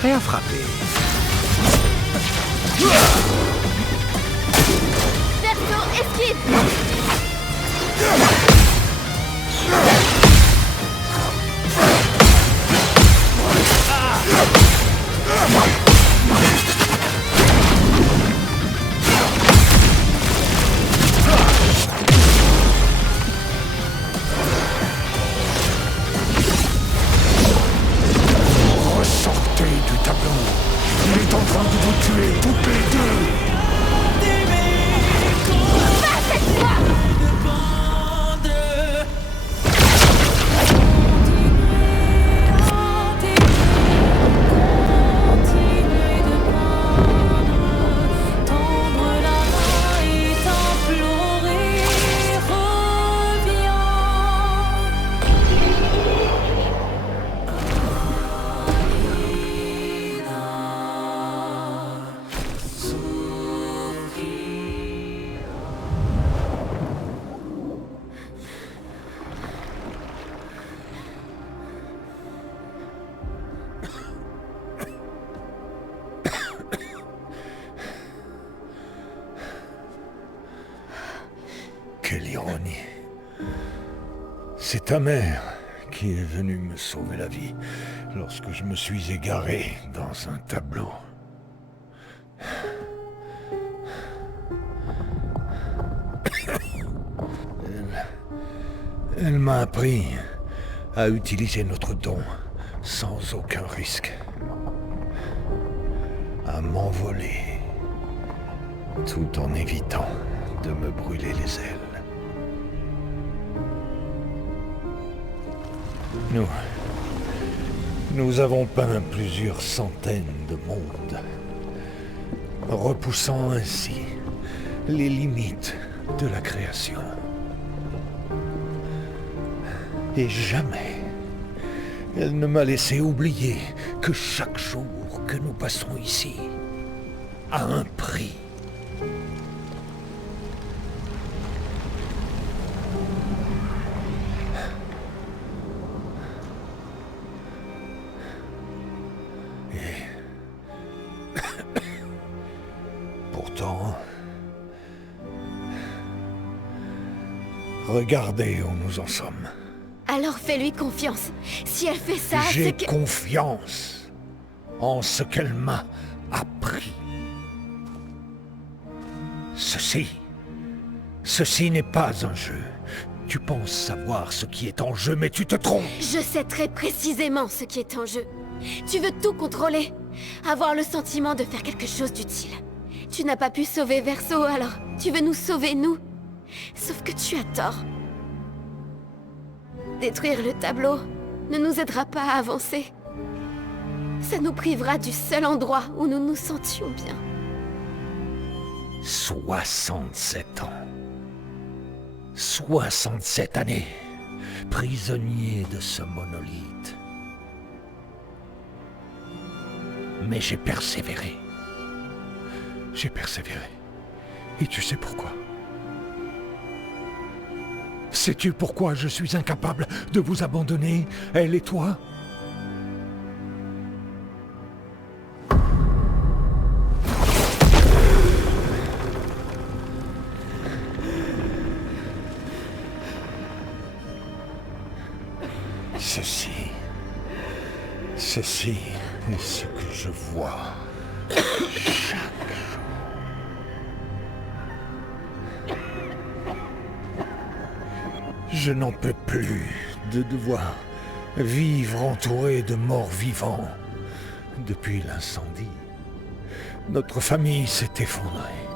prêt à frapper. Verso, esquive! Ressortez du tableau. Il est en train de vous tuer toutes les deux. Pas cette fois! Quelle ironie. C'est ta mère qui est venue me sauver la vie lorsque je me suis égaré dans un tableau. Elle m'a appris à utiliser notre don sans aucun risque. À m'envoler tout en évitant de me brûler les ailes. Nous avons peint plusieurs centaines de mondes, repoussant ainsi les limites de la création. Et jamais elle ne m'a laissé oublier que chaque jour que nous passons ici a un prix. Pourtant, regardez où nous en sommes. Alors fais-lui confiance. Si elle fait ça, J'ai c'est que... confiance en ce qu'elle m'a appris. Ceci n'est pas un jeu. Tu penses savoir ce qui est en jeu, mais tu te trompes. Je sais très précisément ce qui est en jeu. Tu veux tout contrôler. Avoir le sentiment de faire quelque chose d'utile. Tu n'as pas pu sauver Verso, alors tu veux nous sauver, nous. Sauf que tu as tort. Détruire le tableau ne nous aidera pas à avancer. Ça nous privera du seul endroit où nous nous sentions bien. 67 ans. 67 années. Prisonnier de ce monolithe. Mais j'ai persévéré. J'ai persévéré. Et tu sais pourquoi? Sais-tu pourquoi je suis incapable de vous abandonner, elle et toi? Ceci est ce que je vois chaque jour. Je n'en peux plus de devoir vivre entouré de morts vivants. Depuis l'incendie, notre famille s'est effondrée.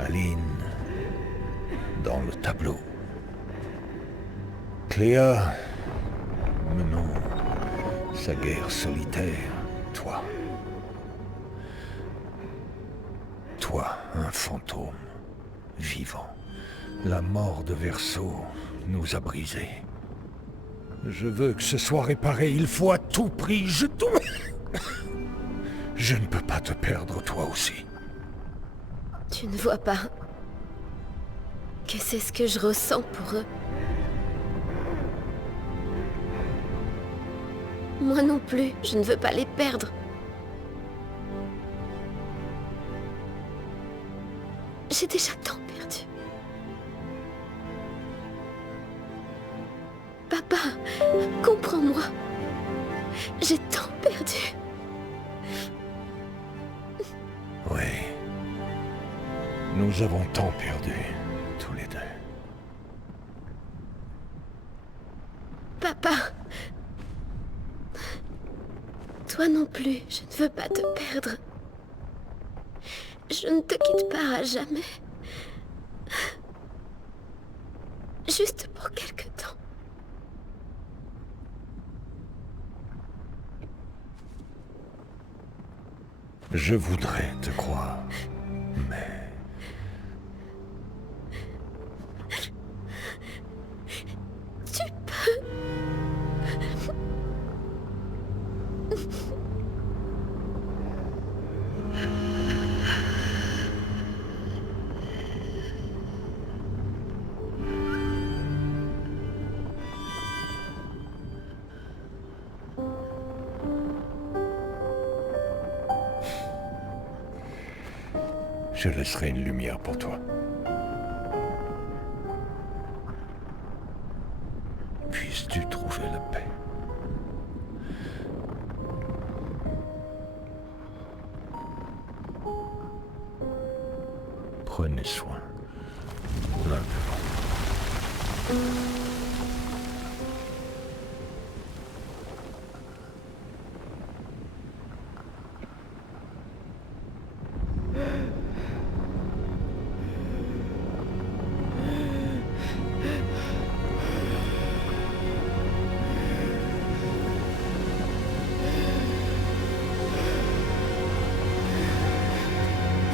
Aline, dans le tableau. Cléa, menant sa guerre solitaire. Toi, un fantôme, vivant. La mort de Verso nous a brisés. Je veux que ce soit réparé, il faut à tout prix, je ne peux pas te perdre, toi aussi. Tu ne vois pas que c'est ce que je ressens pour eux. Moi non plus, je ne veux pas les perdre. J'ai déjà tant perdu. Papa, comprends-moi. J'ai tant perdu. Oui. Nous avons tant perdu, tous les deux. Papa. Toi non plus, je ne veux pas te perdre. Je ne te quitte pas à jamais. Juste pour quelque temps. Je voudrais te croire, mais... Tu peux... Je laisserai une lumière pour toi. Puisses-tu trouver la paix. Prenez soin l'un de l'autre.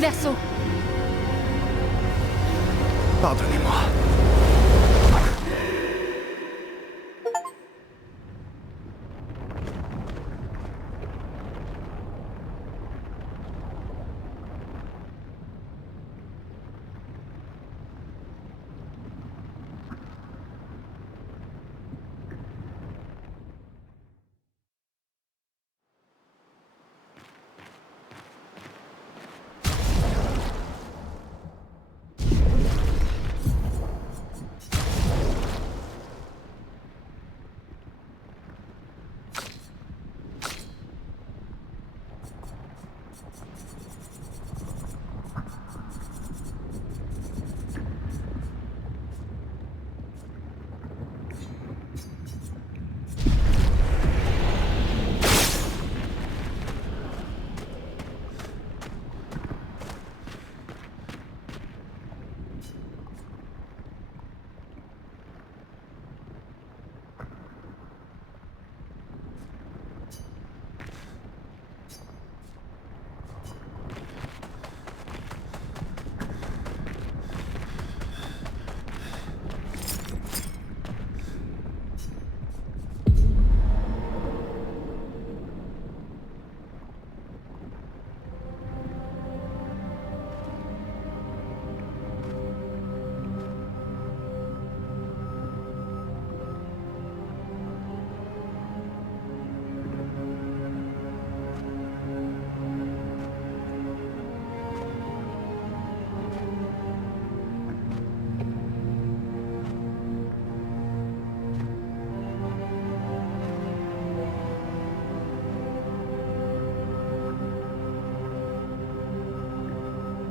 Verseau. Pardonnez-moi.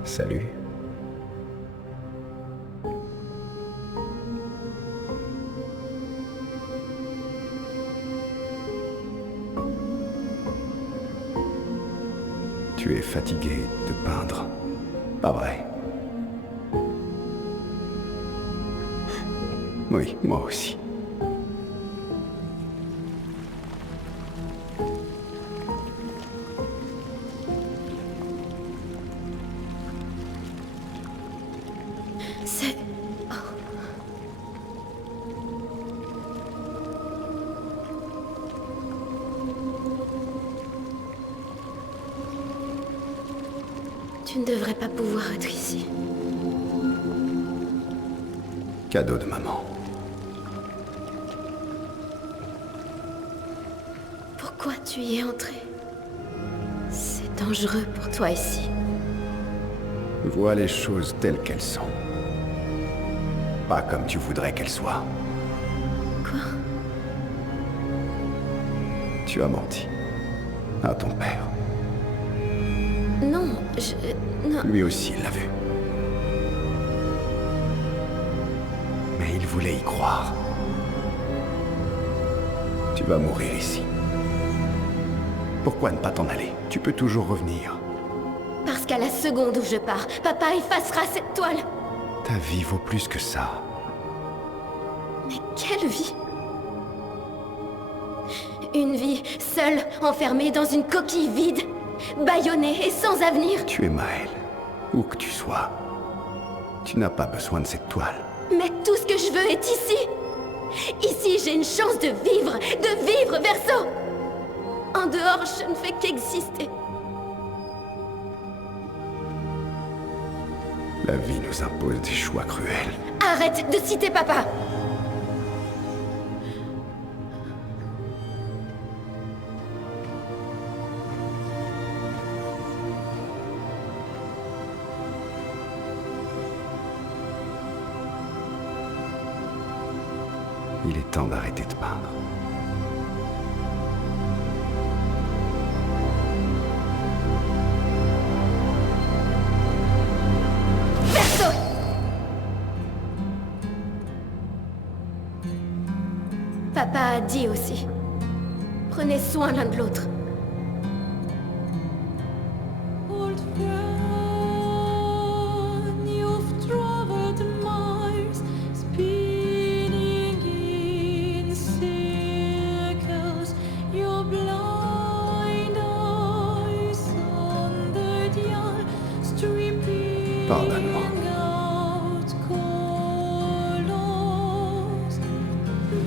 Salut. Tu es fatigué de peindre, pas vrai? Oui, moi aussi. C'est... Oh. Tu ne devrais pas pouvoir être ici. Cadeau de maman. Pourquoi tu y es entré? C'est dangereux pour toi ici. Vois les choses telles qu'elles sont. Pas comme tu voudrais qu'elles soient. Quoi? Tu as menti. À ton père. Non, non. Lui aussi, il l'a vu. Mais il voulait y croire. Tu vas mourir ici. Pourquoi ne pas t'en aller? Tu peux toujours revenir. Parce qu'à la seconde où je pars, papa effacera cette toile. Ta vie vaut plus que ça. Mais quelle vie? Une vie seule, enfermée dans une coquille vide, bâillonnée et sans avenir. Tu es Maël, où que tu sois. Tu n'as pas besoin de cette toile. Mais tout ce que je veux est ici. Ici, j'ai une chance de vivre, Verso. En dehors, je ne fais qu'exister. La vie nous impose des choix cruels. Arrête de citer papa. Il est temps d'arrêter de peindre. Verso! Papa a dit aussi. Prenez soin l'un de l'autre. Old friend, you've traveled miles, spinning in circles. Your blind eyes on the dial, stripping Pardonne-moi. out colors.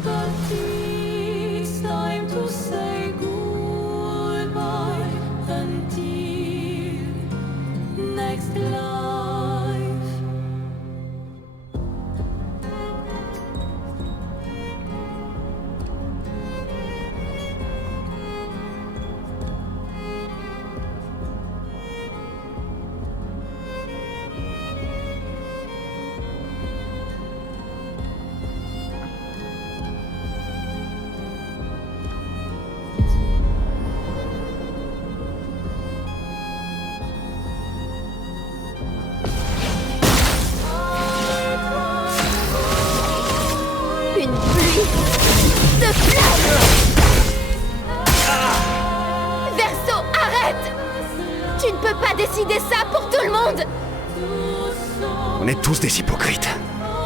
But it's time to say goodbye until next life. Une pluie de flammes! Verso, arrête! Tu ne peux pas décider ça pour tout le monde! On est tous des hypocrites.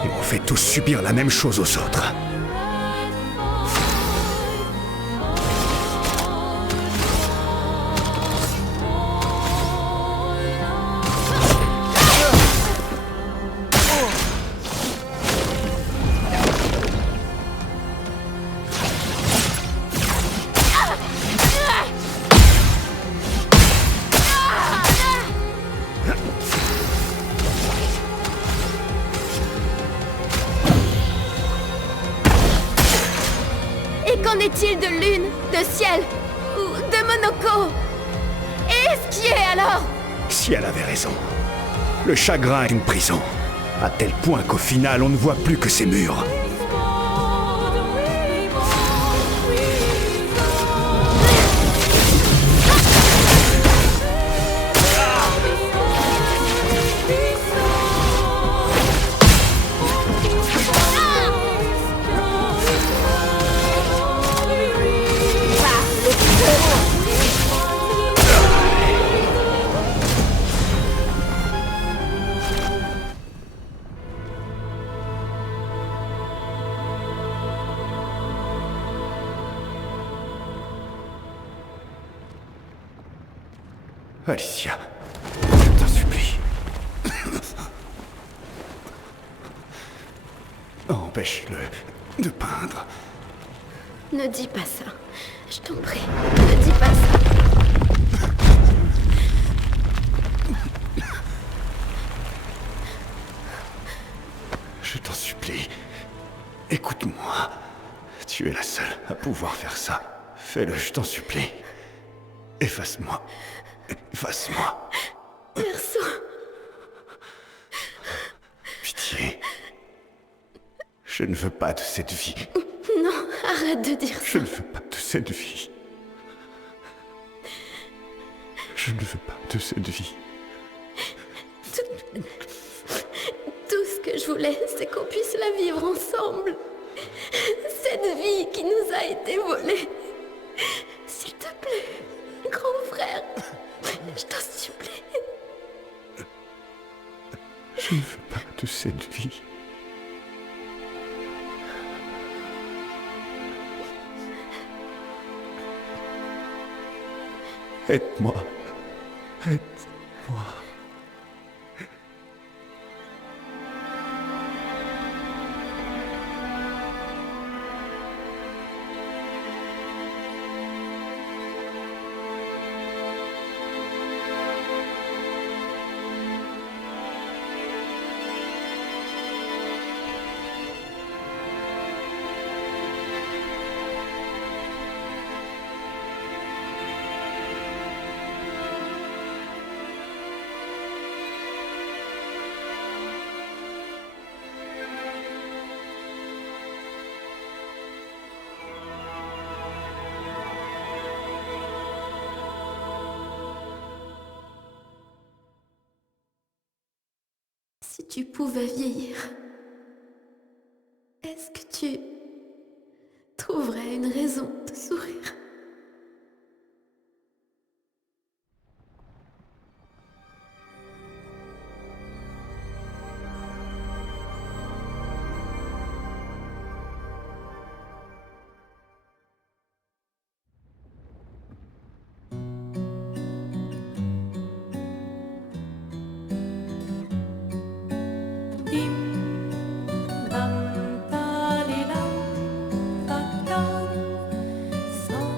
Et on fait tous subir la même chose aux autres. Et qu'en est-il de lune, de ciel ou de Monoko? Et Esquier alors? Si elle avait raison. Le chagrin est une prison. À tel point qu'au final, on ne voit plus que ces murs. Alicia, je t'en supplie. Empêche-le de peindre. Ne dis pas ça. Je t'en prie, ne dis pas ça. Je t'en supplie. Écoute-moi. Tu es la seule à pouvoir faire ça. Fais-le, je t'en supplie. Efface-moi. Efface-moi. Verso, Pitié. Je ne veux pas de cette vie. non, arrête de dire Je ça. ne veux pas de cette vie. Je ne veux pas de cette vie. Tout ce que je voulais, c'est qu'on puisse la vivre ensemble. Cette vie qui nous a été volée. S'il te plaît, grand frère, je t'en supplie. Je ne veux pas de cette vie. Aide-moi. Aide-moi. Si tu pouvais vieillir, est-ce que tu trouverais une raison de sourire? Dim dam ta li lam ta kan, som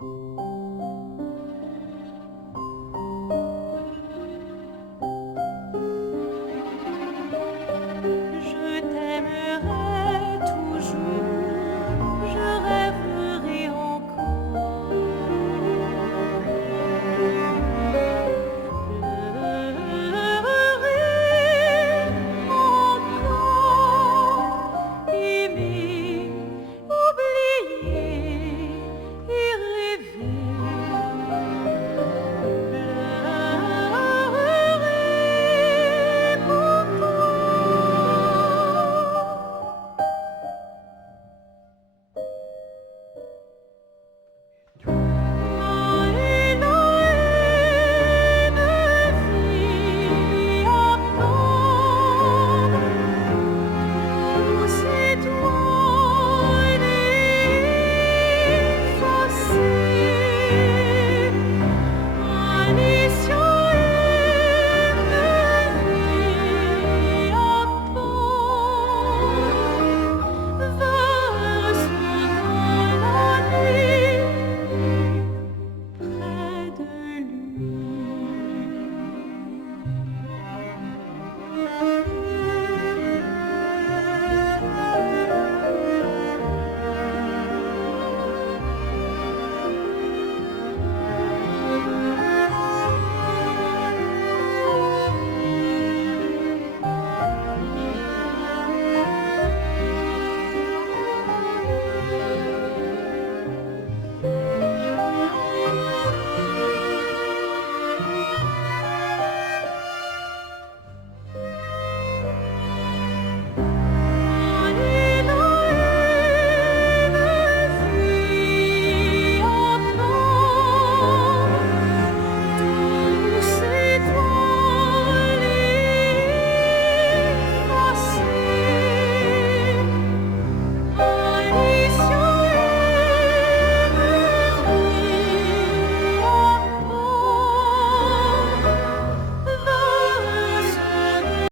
Dim.